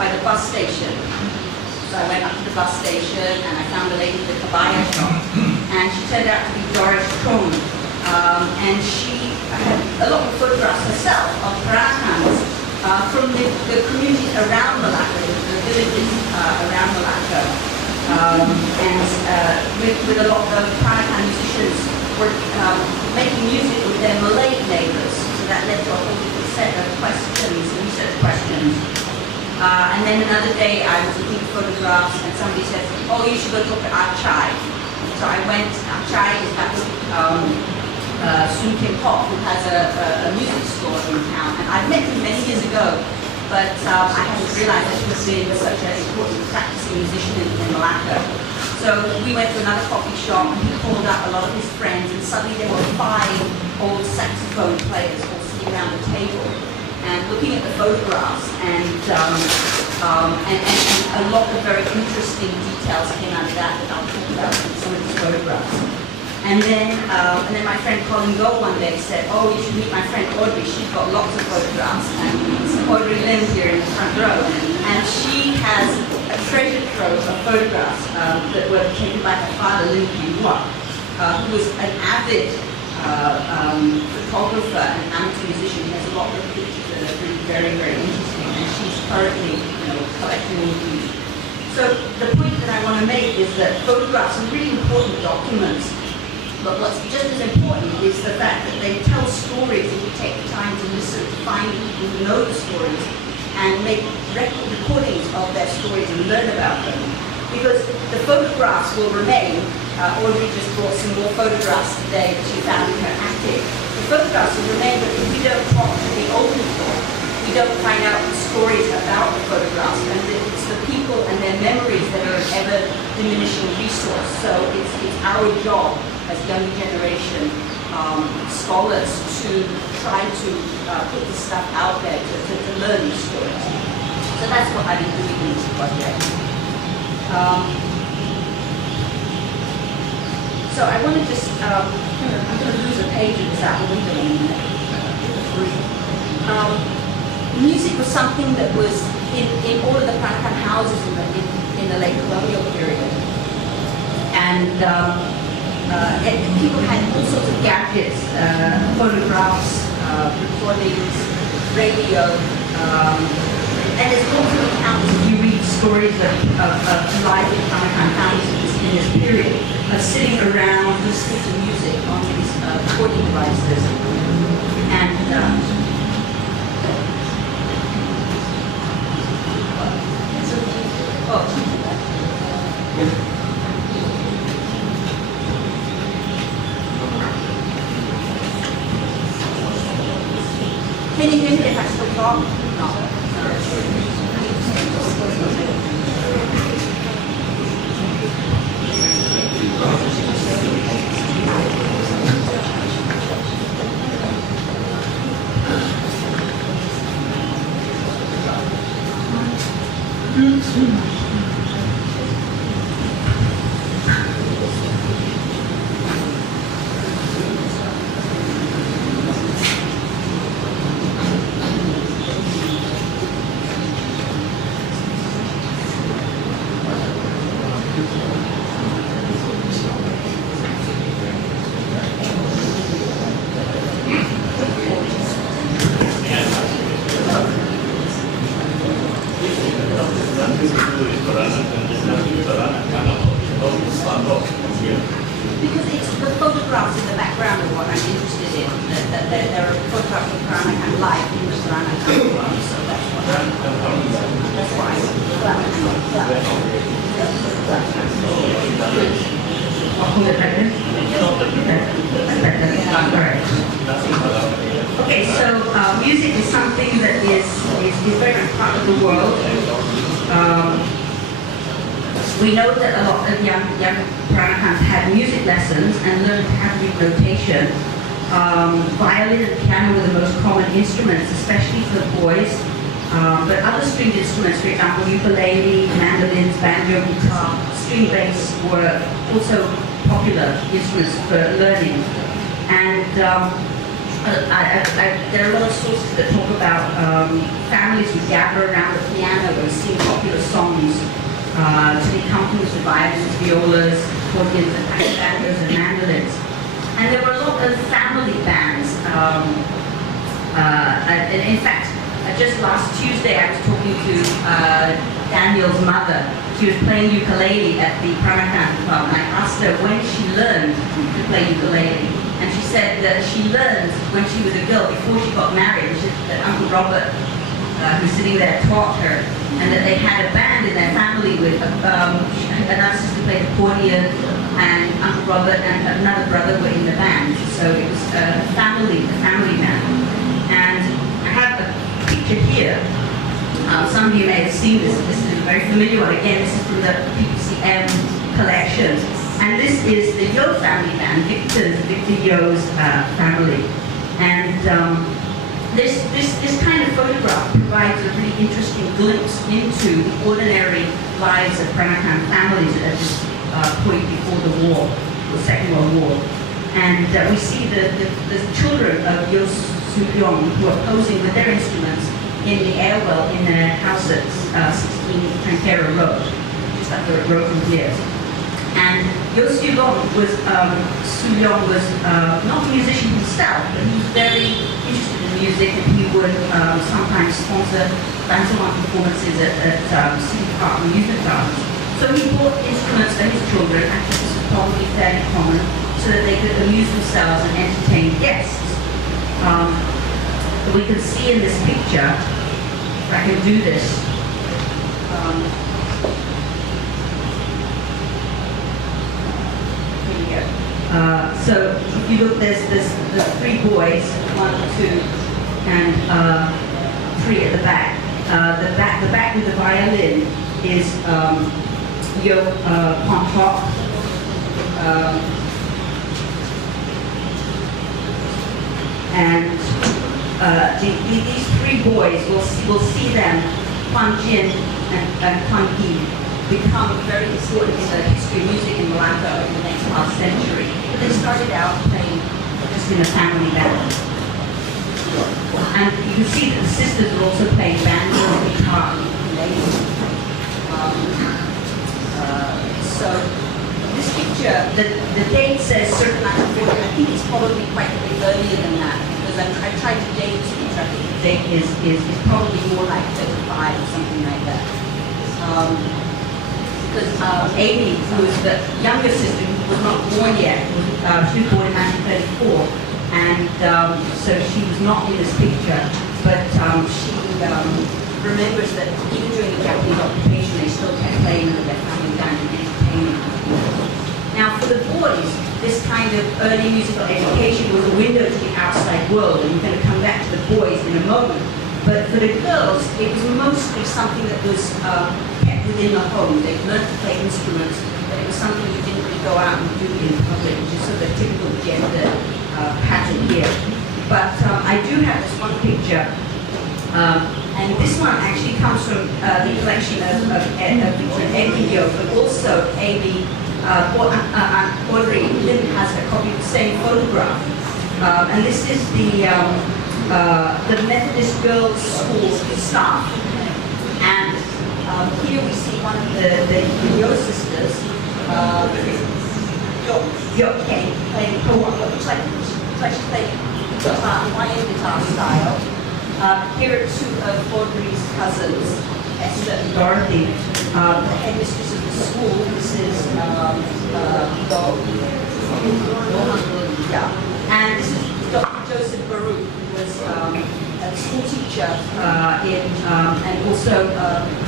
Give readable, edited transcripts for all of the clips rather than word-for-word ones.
by the bus station. So I went up to the bus station and I found a lady with a kabaya shop, and she turned out to be Doris Krum. And she had a lot of photographs herself of Peranakans from the communities around Malacca, the villages around Malacca. With a lot of Peranakan musicians were making music with their Malay neighbors. So that led to a whole different set of questions, research questions. And then another day I was looking at photographs and somebody said, oh, you should go talk to Achai. So I went. Achai is that Sun Kim Pop, who has a music store in town. And I've met him many years ago, but I hadn't realized that he was being such an important practicing musician in Malacca. So we went to another coffee shop and he called up a lot of his friends, and suddenly there were 5 old saxophone players all sitting around the table and looking at the photographs, and a lot of very interesting details came out of that I'll talk about in some of these photographs. And then my friend Colin Go one day said, oh, you should meet my friend Audrey, she's got lots of photographs. And it's Audrey Lim here in the front row. And she has a treasure trove of photographs that were taken by her father, Lim Kim-hua, who was an avid photographer and amateur musician. He has a lot of pictures that are very, very interesting. And she's currently collecting all of these. So the point that I want to make is that photographs are really important documents. But what's just as important is the fact that they tell stories if you take the time to listen, to find people who know the stories and make recordings of their stories and learn about them. Because the photographs will remain. Audrey just brought some more photographs today that she found in her attic. The photographs will remain, but if we don't talk to the old people, we don't find out the stories about the photographs, and it's the people and their memories that are an ever diminishing resource. So it's our job as young generation scholars to try to put this stuff out there, to learn these stories. So that's what I've been doing in this project. So I want to just, I'm going to lose a page of this out the window in a minute. Music was something that was in all of the Peranakan houses in the late colonial period. And people had all sorts of gadgets, photographs, recordings, radio, and there's also accounts, if you read stories of life in Peranakan houses in this period, of sitting around listening to music on these recording devices. And can you hear me if I still talk? No. Because it's the photographs in the background of what I'm interested in. That there are photographs of Peranakan life in the Peranakan world, so that's why Okay, so music is something that is very much part of the world. We know that a lot of young Peranakans had music lessons and learned to have read notation. Violin and piano were the most common instruments, especially for the boys. But other stringed instruments, for example, ukulele, mandolins, banjo, guitar, string bass were also popular instruments for learning. And there are a lot of sources that talk about families who gather around the piano and sing popular songs to the accompaniment of violins, violas, accordions, and banjos and mandolins. And there were a lot of family bands. And in fact, just last Tuesday I was talking to Daniel's mother. She was playing ukulele at the Peranakan Club, and I asked her when she learned to play ukulele. And she said that she learned when she was a girl before she got married, that Uncle Robert, who's sitting there, taught her, and that they had a band in their family with another sister played accordion, and Uncle Robert and another brother were in the band. So it was a family band. And I have a picture here. Some of you may have seen this. This is a very familiar one. Again, this is from the PPCM collection. And this is the Yo family band, Victor Yo's family. And this kind of photograph provides a really interesting glimpse into the ordinary lives of Peranakan families at this point before the war, the Second World War. And we see the children of Yo Soo-yong who are posing with their instruments in the airwell in their house at 16 Tankera Road, just up the road from here. And Yo Soo-yong was not a musician himself, but he was very interested in music, and he would sometimes sponsor dance-along performances at city park amusement gardens. So he bought instruments for his children, actually this was probably fairly common, so that they could amuse themselves and entertain guests. We can see in this picture, if I can do this, here we go. So if you look, there's three boys, 1, 2, and 3 at the back. The back with the violin is Yo Pong Hok. And these 3 boys, we'll see them, Kwan Jin and Kwan Yi, become very important in the history of music in Malacca in the next half century. But they started out playing just in a family band. And you can see that the sisters are also playing banjo, guitar, and ukulele. So this picture, the date says circa 1940. I think it's probably quite a bit earlier than that, because I tried to date this picture. I think the date is probably more like 35 or something like that. Because Amy, who was the younger sister, who was not born yet, she was born in 1934, and so she was not in this picture, but she remembers that even during the Japanese occupation, they still kept playing with their family band and entertaining. Now, for the boys, this kind of early musical education was a window to the outside world, and we're going to come back to the boys in a moment. But for the girls, it was mostly something that was kept within the home. They learned to play instruments, but it was something you didn't really go out and do in public, which is sort of a typical gender pattern here. But I do have this one picture, and this one actually comes from the collection of Victor and Yo, but also Amy. Audrey Lynn has a copy of the same photograph, and this is the Methodist Girls School staff. And here we see one of the Yo sisters, Yo Kane, playing co-op. Looks like she's playing guitar, Hawaiian guitar style. Here are 2 of Audrey's cousins, Esther and Dorothy. The headmistress of the school, this is and this is Dr. Joseph Baruch, who was a school teacher and also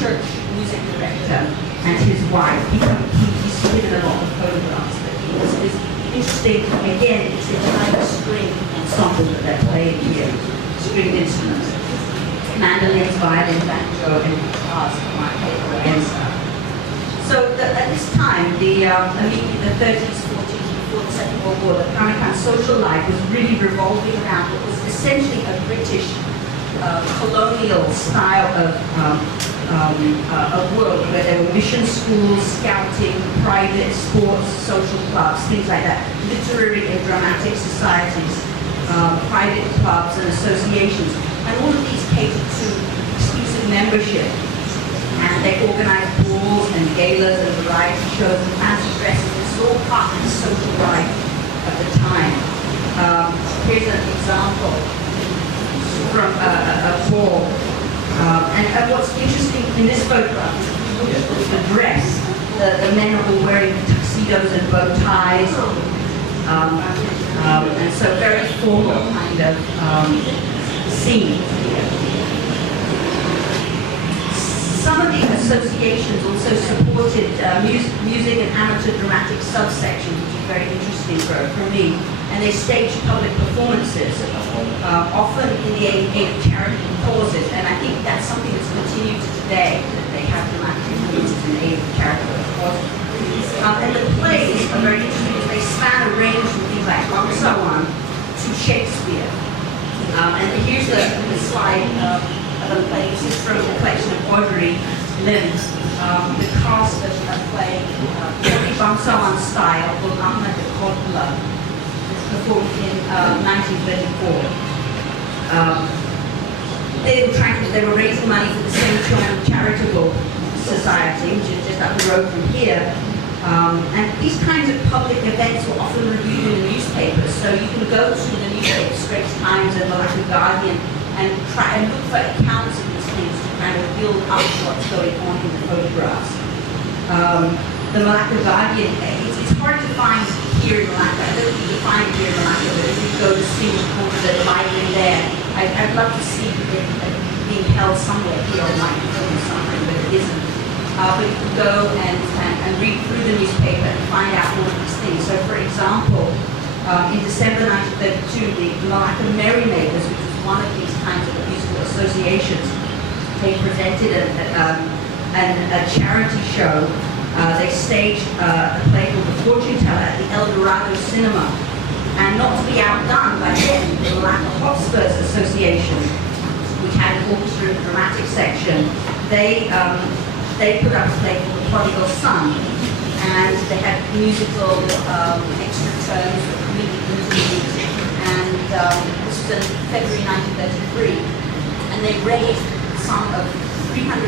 church music director, and his wife. He's given a lot of photographs, but he was interesting. Again, it's the entire string ensemble that they're playing here, stringed instruments. Mandolins, violins, banjo, and guitars from our paper and stuff. So at this time, immediately the 30s, 40s, before the Second World War, the Peranakan social life was really revolving around what was essentially a British colonial style of world, where there were mission schools, scouting, private sports, social clubs, things like that, literary and dramatic societies. private clubs and associations. And all of these cater to exclusive membership. And they organize balls and galas and variety shows and fancy dresses. This is all part of the social life of the time. Here's an example from a ball. And what's interesting in this photograph is the dress. The men are all wearing tuxedos and bow ties. And so very formal kind of scene. Some of these associations also supported music and amateur dramatic subsections, which is very interesting for me. And they staged public performances, often in the aid of charitable causes. And I think that's something that's continued to today, that they have dramatic performances in aid of charitable causes. And the plays are very interesting because they span a range from things like Bangsawan to Shakespeare. And here's the slide of a play. This is from the collection of Audrey Lim. The cast of a play, Bangsawan style, called Ahmed Kotla, performed in 1934. They were raising money for the St. John Charitable Society, which is just up the road from here. And these kinds of public events were often reviewed in the newspapers. So you can go to the newspaper, Straits Times and Malacca Guardian, and try and look for accounts of these things to kind of build up what's going on in the photographs. The Malacca Guardian, it's hard to find here in Malacca. I don't think you find it here in Malacca, but if you go to see the library there, I'd love to see it being held somewhere here on microfilm or something, but it isn't. But you can go and read through the newspaper and find out all of these things. So for example, in December 1932, the Malacca Merrymakers, which was one of these kinds of musical associations, they presented a charity show. They staged a play called The Fortune Teller at the El Dorado Cinema. And not to be outdone by then, the Malacca Hotspurs Association, which had an orchestra and dramatic section, they put up a play called The Prodigal Son. And they had musical extra terms for comedic music. And this was in February 1933. And they raised a sum of $310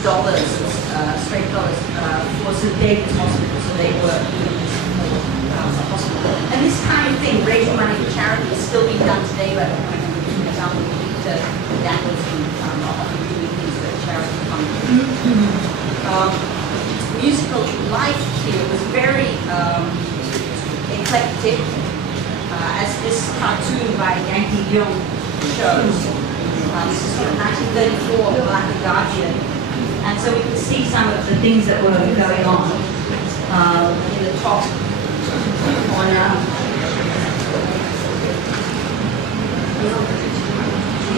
straight dollars for St. David's Hospital, so they were doing this for hospital. And this kind of thing, raising money for charity, is still being done today. But for example, Peter Daniels often doing things for charity funding. Musical life here was very eclectic, as this cartoon by Yankee Young shows. This is from 1934, the Black and Guardian. And so we can see some of the things that were going on in the top corner.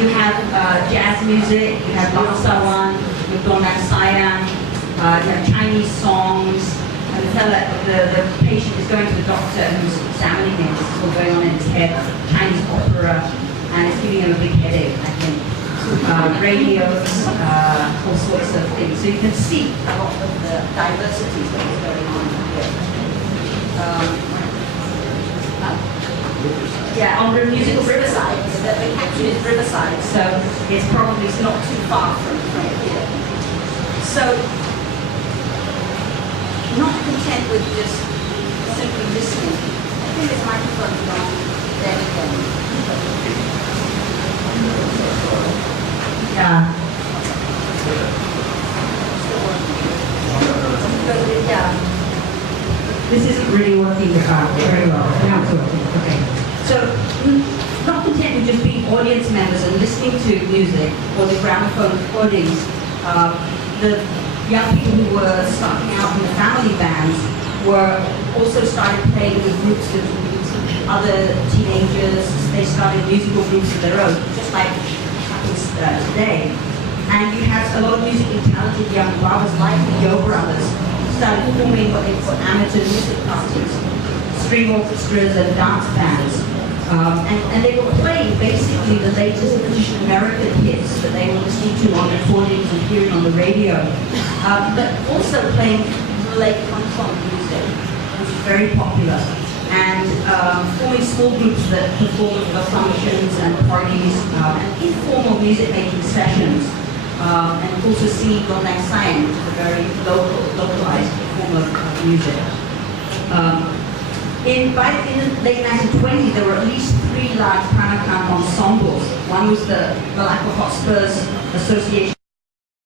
You have jazz music, you have Bangsawan, you have Donak Sayang, you have Chinese songs, and the patient is going to the doctor who's examining him. This is all going on in his head. Chinese opera, and it's giving him a big headache, I think. Radios, all sorts of things. So you can see a lot of the diversity that is going on here. Yeah, on the musical Riverside, the caption is Riverside, so it's probably not too far from here. So, not content with just simply listening. I think this microphone is on. There we go. Yeah. This isn't really working very well. Now it's working. Okay. So, not content with just being audience members and listening to music or the gramophone recordings, the young people who were starting out in the family bands were also started playing with groups with other teenagers. They started musical groups of their own, just like happens today. And you have a lot of musically talented young brothers like the Yo Brothers started forming what they call amateur music parties, string orchestras and dance bands. And they were playing basically the latest British American hits that they were listening to on recordings and hearing on the radio, but also playing Malay Kantong music, which is very popular. and forming small groups that performed for functions and parties and informal music-making sessions, and also seeing Gondang Sayang, which is a very localized form of music. By the late 1920s, there were at least 3 large Peranakan ensembles. One was the Malacca Hotspurs Association.